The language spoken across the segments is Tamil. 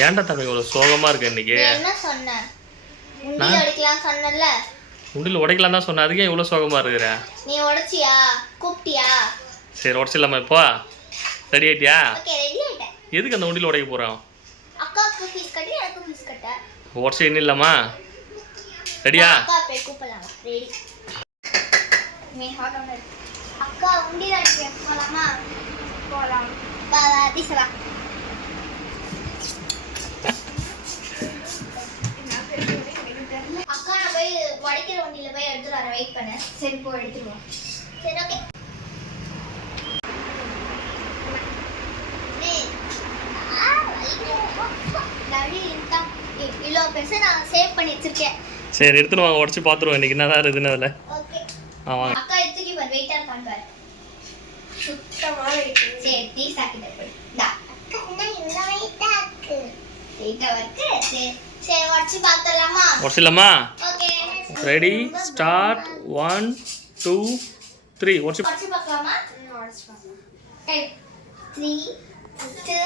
ஏன்டா தம்பி இவ்வளோ சோகமாக இருக்கு இன்னைக்கு? என்ன சொன்ன உண்டியில் அடிக்கலாம் சொன்னல உண்டில் உடைக்கலாம் தான் சொன்னேன். அதுக்கே இவ்வளோ சோகமாக இருக்கிற? நீ உடைச்சியா? கூப்பிட்டியா? சரி உடச்சிடலாமா இப்போ? ரெடி ஆயிட்டியா? ஓகே ரெடி ஆயிட்டேன். எதுக்கு அந்த உண்டியில் உடைக்க போகிறோம் அக்காவுக்கு ஃபீஸ் கட்டி எனக்கும் ஃபீஸ் கட்ட. உடச்சி என்ன இல்லாமா ரெடியா அக்கா ரெடி நீ உண்டியில் அடிக்க போலாமா? போய் உடைக்கிற வண்டியில போய் எடுத்துட்டு வரேன் வெயிட் பண்ணு. சரி போ எடுத்துருவோம் சரி ஓகே இவ்வளோ பெருசு நான் சேவ் பண்ணி வச்சிருக்கேன். சரி எடுத்துன்னு வாங்க. உடச்சி பார்த்துருவோம் இன்னைக்கு என்ன தான் இருக்குதுன்னு அதில். ஓகே. ஆ வாங்க. அக்கா எடுத்துக்கி பாரு. வெயிட்டா இருக்கான்னு பாரு. சுத்தமா வெயிட் சரி டீ சாக்கிட்ட போய் டா அக்கா என்ன இவ்வளோ வெயிட்டா இருக்கு. வெயிட்டா இருக்கு. சரி. சரி உடச்சு பார்த்தலாமா உடச்சிடலாமா okay ready start one two three உடச்சி உடச்சு பார்க்கலாமா உடச்சு பார்க்கலாம் த்ரீ டூ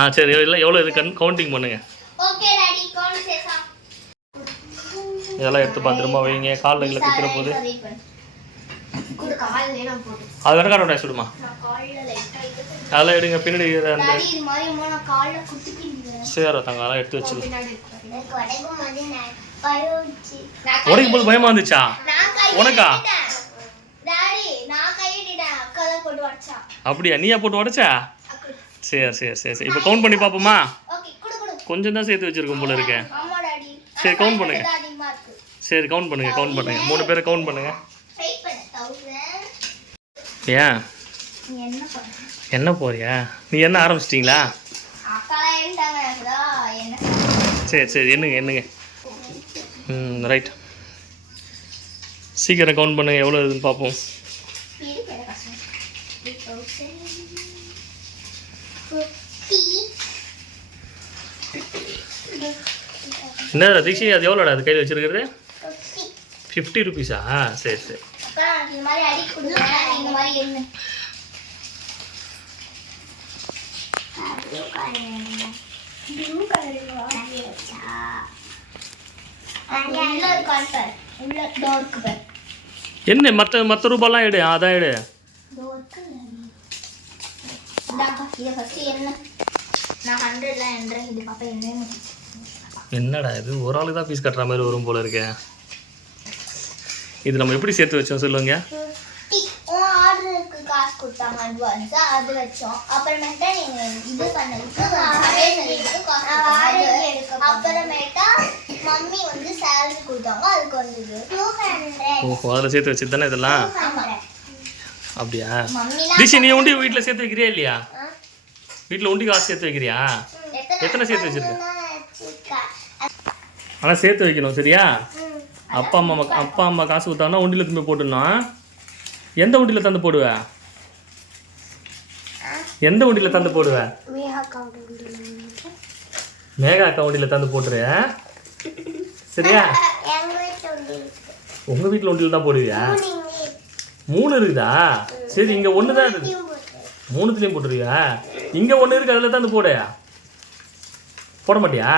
ஆ சரி இல்லை எவ்வளோ இது? கண் கவுண்டிங் பண்ணுங்க. ஓகே டாடி கவுண்ட் சேசா இதெல்லாம் எடுத்து பத்திரமா வைங்க. காலில் எங்களை குத்துற போது. அது வேற காரோட சுடுமா அதெல்லாம் எடுங்க பின்னாடி அந்த சேர தாங்க அதெல்லாம் எடுத்து எனக்கு உடைக்கும் போது பயமா இருந்துச்சா? உனக்கா? அப்படியா? நீயா போட்டு உடைச்சா? சரி சரி சரி சரி இப்போ கவுண்ட் பண்ணி பார்ப்போமா? கொஞ்சம் தான் சேர்த்து வச்சிருக்கோம் போல இருக்கேன் சரி, count பண்ணுங்க. அதிகமா இருக்கு. சரி கவுண்ட் பண்ணுங்க கவுண்ட் பண்ணுங்க. மூணு பேரை கவுண்ட் பண்ணுங்க. வெயிட் பண்ணு 1000 ஏன்? என்ன போறியா? நீ என்ன ஆரம்பிச்சிட்டிங்களா? சரி சரி என்னங்க என்னங்க ம் ரைட் சீக்கிரம் கவுண்ட் பண்ணுங்க எவ்வளோ இதுன்னு பார்ப்போம் இது பெரிய கஷ்டம் 3000 50 என்ன தீக்ஷி அது எவ்வளோடா அது கையில் வச்சிருக்கிறது? 50 ஃபிஃப்டி ருபீஸா சரி சரி. என்ன மற்ற மற்ற ரூபாலாம் எடு. அதான் எடு. என்ன நான் ஹண்ட்ரட்லாம் எண்றேன். இது பாப்பா என்ன என்னடா இது? ஒரு ஆளுக்கு தான் ஃபீஸ் கட்டுற மாதிரி வரும் போல இருக்கே. இது நம்ம எப்படி சேர்த்து வச்சோம் சொல்லுங்க. ஓஹோ அதில் சேர்த்து வச்சு தானே இதெல்லாம்? அப்படியா? மம்மிலாம் தீஷி நீ உண்டி வீட்டில் சேர்த்து வைக்கிறியா இல்லையா? வீட்டில் உண்டி காசு சேர்த்து வைக்கிறியா? எத்தனை சேர்த்து வச்சிருக்க? ஆனால் சேர்த்து வைக்கணும் சரியா? அப்பா அம்மா அப்பா அம்மா காசு கொடுத்தாங்கன்னா உண்டியில் திரும்பி போட்டுடணும். எந்த உண்டியில் தந்து போடுவ? எந்த உண்டியில் தந்து போடுவ? மேகா அக்கா உண்டியில் தந்து போட்டுரு. சரியா? உங்க வீட்டில் உண்டியில் தான் போடுவியா? மூணு இருக்குதா? சரி இங்கே ஒன்று தான் இருக்குது. மூணுத்துலேயும் போட்டுருவியா? இங்கே ஒன்று இருக்கு அதில் தந்து போடு. போட மாட்டியா?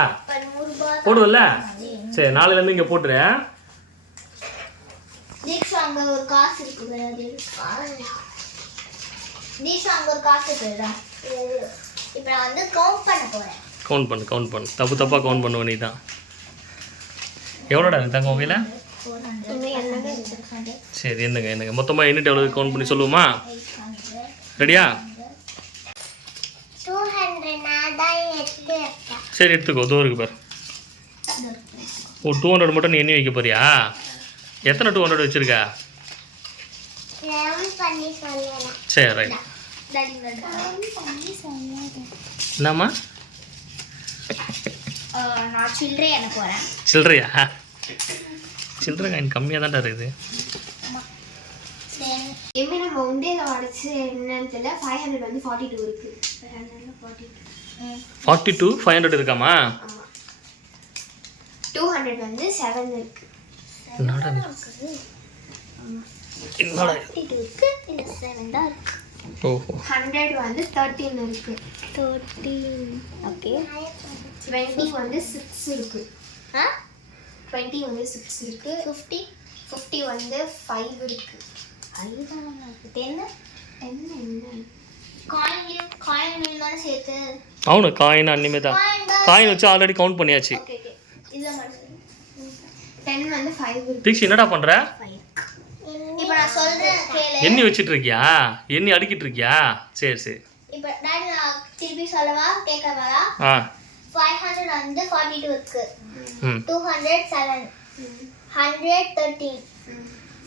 போடுவல்ல சரி நாளையிலேருந்து இங்கே போட்டுரு. தீக்ஷா அங்க ஒரு காசு இருக்குது அது தீக்ஷா அங்க ஒரு காசு இருக்குடா இப்போ நான் வந்து கவுண்ட் பண்ண போறேன். கவுண்ட் பண்ணு கவுண்ட் பண்ணு. தப்பு தப்பாக கவுண்ட் பண்ணுவ நீ தான் எவ்வளோடா இருக்கு தங்க ஹண்ட்ரட் சரி என்னங்க என்னங்க. மொத்தமாக எண்ணிட்டு எவ்வளோ கவுண்ட் பண்ணி சொல்லுவோமா? ரெடியா சரி எடுத்துக்கோ. தோ இருக்கு பாரு. ஓ டூ ஹண்ட்ரட் மட்டும் நீ எண்ணி வைக்க போறியா? எத்தனை டூ ஹண்ட்ரட் வச்சிருக்க? சரி ரைட் என்னம்மா? சில்லறையா? சில்லறை காயின் கம்மியாக தான்டா இருக்குது டென் எப்பவுமே நம்ம உண்டியில் உடச்சு என்னன்னு தெரியல ஃபைவ் ஹண்ட்ரட் வந்து ஃபார்ட்டி டூ இருக்கு five hundred forty two five hundred இருக்காமா டூ ஹண்ட்ரட் வந்து செவன் இருக்கு என்னடா இது? என்னடா இது? ஃபார்ட்டி டூ இருக்கு இந்த செவன் தான் இருக்கு ஓஹோ ஹண்ட்ரட் வந்து தேர்ட்டீன் இருக்கு தேர்ட்டீன் ஓகே டுவெண்ட்டி வந்து சிக்ஸ் இருக்கு ஆ டுவெண்ட்டி வந்து சிக்ஸ் இருக்கு ஃபிஃப்டி ஃபிஃப்டி வந்து ஃபைவ் இருக்கு ஐதான் இருக்கு டென்னு டென் என்ன காயின் காயின் தானே சேர்த்து అవును కాయిన్ అన్ని మీద காயின் தான் కాయిన్ వచ్చి ఆల్రెడీ కౌంట్ பண்ணியாச்சு டென் வந்து ஃபைவ் தீக்ஷி என்னடா பண்ற? இப்போ நான் சொல்கிறேன் கேளு. எண்ணி வச்சிட்டு இருக்கியா எண்ணி அடுக்கிட்டு இருக்கியா சரி சரி. இப்போ டாடி நான் திருப்பி சொல்லவா? கேட்கவா ஆ. ஃபைவ் ஹண்ட்ரட் வந்து ஃபார்ட்டி டூ இருக்கு. Two hundred seven hundred thirteen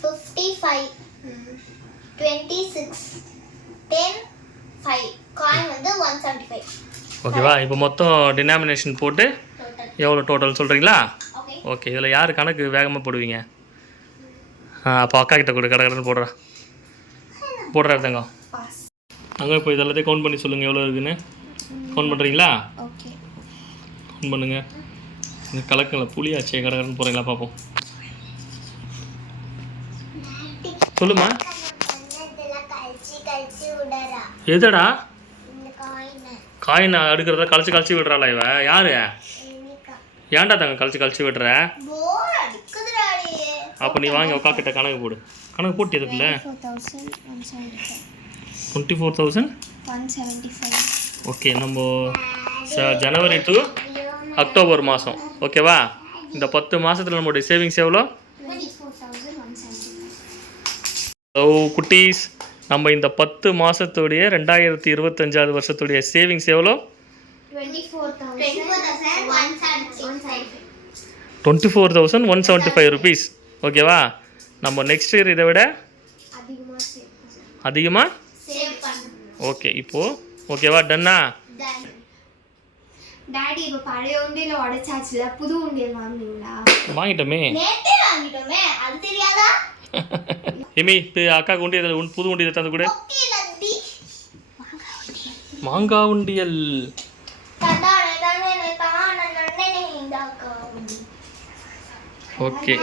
fifty five twenty six ten five coin வந்து ஒன் செவன்ட்டி ஃபைவ் ஓகேவா இப்போ மொத்தம் டினாமினேஷன் போட்டு எவ்வளோ டோட்டல் சொல்கிறீங்களா ஓகே இதில் யார் கணக்கு வேகமாக போடுவீங்க? ஆ அப்போ அக்கா கிட்ட கொடு கடை கடன் போடுறா. போடுறா தங்கம் பாஸ் அங்கே இப்போ இதெல்லாத்தையும் கவுண்ட் பண்ணி சொல்லுங்கள் எவ்வளோ இருக்குன்னு. ஃபோன் பண்ணுறீங்களா ஓகே. ஃபோன் பண்ணுங்க. இந்த கலக்கல புளியாச்சே கடை கடன் போகிறீங்களா பார்ப்போம் சொல்லுமா எதடா? காயின் அடுக்கிறத கழிச்சு கழிச்சு விடுறாளா இவ? யாரு? ஏன்டா தங்க கழிச்சு கழிச்சு விடுற அப்போ நீ வாங்கி உக்கா கிட்ட கணக்கு போடு. கணக்கு போட்டு five twenty four thousand okay நம்ம ஜனவரி டு அக்டோபர் மாதம் ஓகேவா இந்த பத்து மாதத்தில் நம்மளுடைய சேவிங்ஸ் எவ்வளோ? ஓ குட்டீஸ் நம்ம இந்த பத்து மாதத்துடைய ரெண்டாயிரத்தி இருபத்தஞ்சாவது வருஷத்துடைய சேவிங்ஸ் எவ்வளோ twenty four thousand one seventy one seventy twenty four thousand one seventy five rupees ஓகேவா நம்ம நெக்ஸ்ட் இயர் இதை விட அதிகமாக ஓகே இப்போது ஓகேவா டன்னா டாடி இப்போ பழைய உண்டியல உடைச்சாச்சுல புது உண்டியல் வாங்குனீங்களா? வாங்கிட்டோமே. நேத்தே வாங்கிட்டோமே அது தெரியாதா? எமி இப்போ அக்கா உண்டியல் உன் புது உண்டியல் தந்து கூட. மாங்காய் உண்டியல் தடானே தானே தானே நன்னே இந்தாக்கா ஓகே.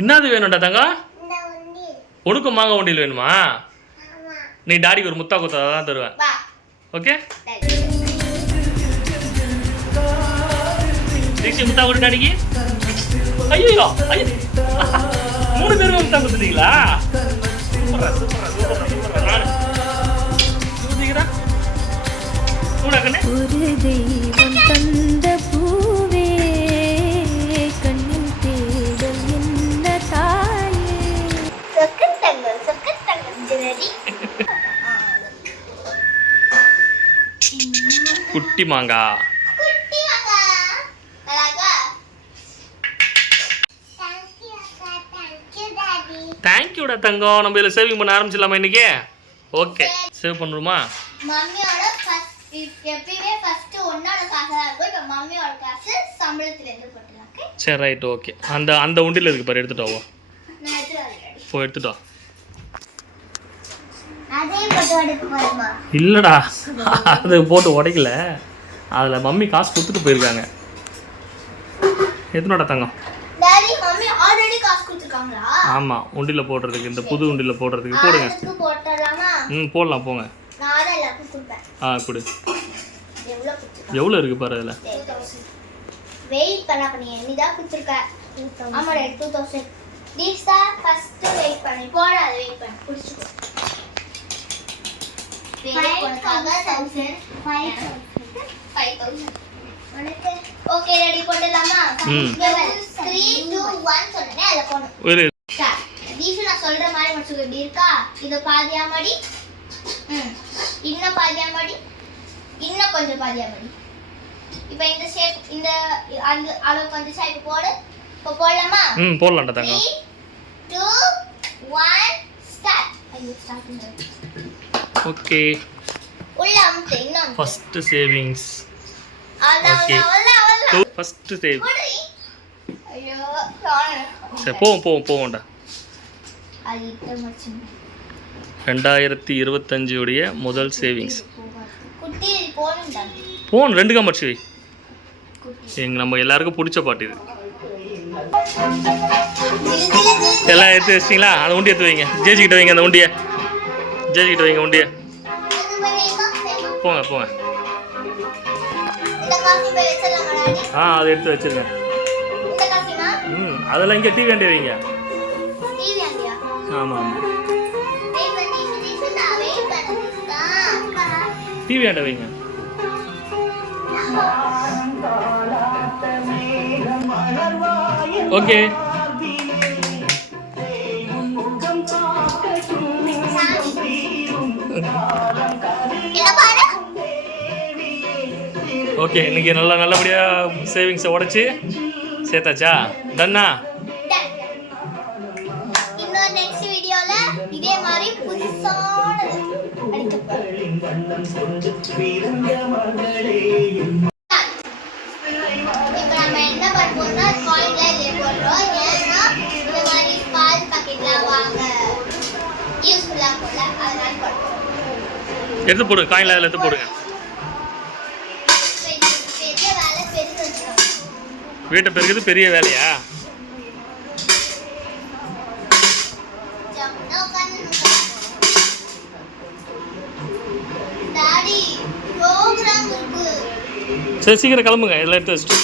என்னது வேணும்டா தங்க? உனக்கும் மாங்காய் உண்டியல் வேணுமா? நீ டாடிக்கு ஒரு முத்தா குத்தா தான் தருவேன். வா. ஓகே? தீக்ஷி முத்தா கொடு டாடிக்கு. ஐயோ ஐயோ. மூணு பேரும் முத்தா குத்துட்டீங்களா சூப்பரா சூப்பரா சூப்பரா சூப்பரா நானு. ஒரு தெய்வம் குட்டி மாங்காய் டாடி தேங்க்யூடா தங்கம். நம்ம இதில் சேவிங் பண்ண ஆரம்பிச்சிடலாமா இன்னைக்கு? ஓகே சேவ் பண்ணுறோமா மம்மியோட ஃபர்ஸ்ட் எப்பயுமே ஃபர்ஸ்ட் உன்னோட காசு தான் இருக்கும். இப்போ மம்மியோட காசு சம்பளத்துல இருந்து போட்டுலாம் ஓகே சரி ரைட் ஓகே அந்த அந்த உண்டியில் இருக்கு பாரு எடுத்துட்டு வா நான் எடுத்துட்டு வரேன் போ எடுத்துட்டு வா. அதையும் போட்டு எடுக்க போதுமா இல்லைடா. அது போட்டு உடைக்கல. அதில் மம்மி காசு கொடுத்துட்டு போயிருக்காங்க. எத்தனோட தங்கம்? டாடி மம்மி ஆல்ரெடி காசு கொடுத்துருக்காங்களா? ஆமாம் உண்டியில் போடுறதுக்கு இந்த புது உண்டியில் போடுறதுக்கு. போடுங்க. ம் போடலாம் போங்க. நான் தான் எல்லாருக்கும் கொடுப்பேன். ஆ கொடு. எவ்வளோ இருக்குது பாரு அதில்? வெயிட் பண்ண பண்ணி நீ தான் கொடுத்துருக்க? ஆமாடா two thousand Deeksha first wait பண்ணி. போடாத வெயிட் பண்ணி. பிடிச்சிக்கோ ஓகே ரெடி போட்டுடலாமா? ம். த்ரீ டூ ஒன் சொன்னேன் அதில் போகணும் ஒரு தீஷு நான் சொல்ற மாதிரி முடிச்சுக்க. இப்படி இருக்கா? இது பாதியா மடி? ம். இன்னும் பாதியா மடி? இன்னும் கொஞ்சம் பாதியா மடி. இப்போ இந்த ஷேப் இந்த அந்த அளவுக்கு வந்துச்சா? இப்போ போடு. இப்போ போடலாமா? ம் போடலாம்டா த்ரீ தங்கம். டூ ஒன் ஸ்டார்ட் ஐயோ ஸ்டார்ட் ஓகே உள்ள அமுத்து இன்னும். ஃபஸ்ட்டு சேவிங்ஸ் அவ்வளவுதான். First save. சரி போவோம் போவோம் போவோம்டா. அது ரெண்டாயிரத்தி இருபத்தஞ்சுடைய முதல் சேவிங்ஸ் போன் ரெண்டு காமர்ச்சி வை எங்க நம்ம எல்லாருக்கும் பிடிச்ச பாட்டு இது. எல்லாம் எடுத்து வச்சிங்களா அந்த உண்டி எடுத்து வைங்க. ஜேஜிக்கிட்ட வைங்க அந்த உண்டியை. ஜேஜிக்கிட்ட வைங்க உண்டியை. போங்க போங்க. ஆ அதை எடுத்து வச்சிருங்க. ம் அதெல்லாம் இங்கே டிவி வேண்டிய வைங்க. டிவி ஆண்டியா ஆமாம் ஆமாம் டிவி ஆண்ட வைங்க. ஓகே. ஓகே இன்னைக்கு நல்லா நல்லபடியாக சேவிங்ஸை உடச்சி சேர்த்தாச்சா? டன்னா இதே மாதிரி புதுசான எடுத்து போடுங்க காயினில் அதில் எடுத்து போடுங்க. வீட்டை பெருக்குது பெரிய வேலையா? சரி சீக்கிரம் கிளம்புங்க. இதெல்லாம் எடுத்து வச்சுட்டு.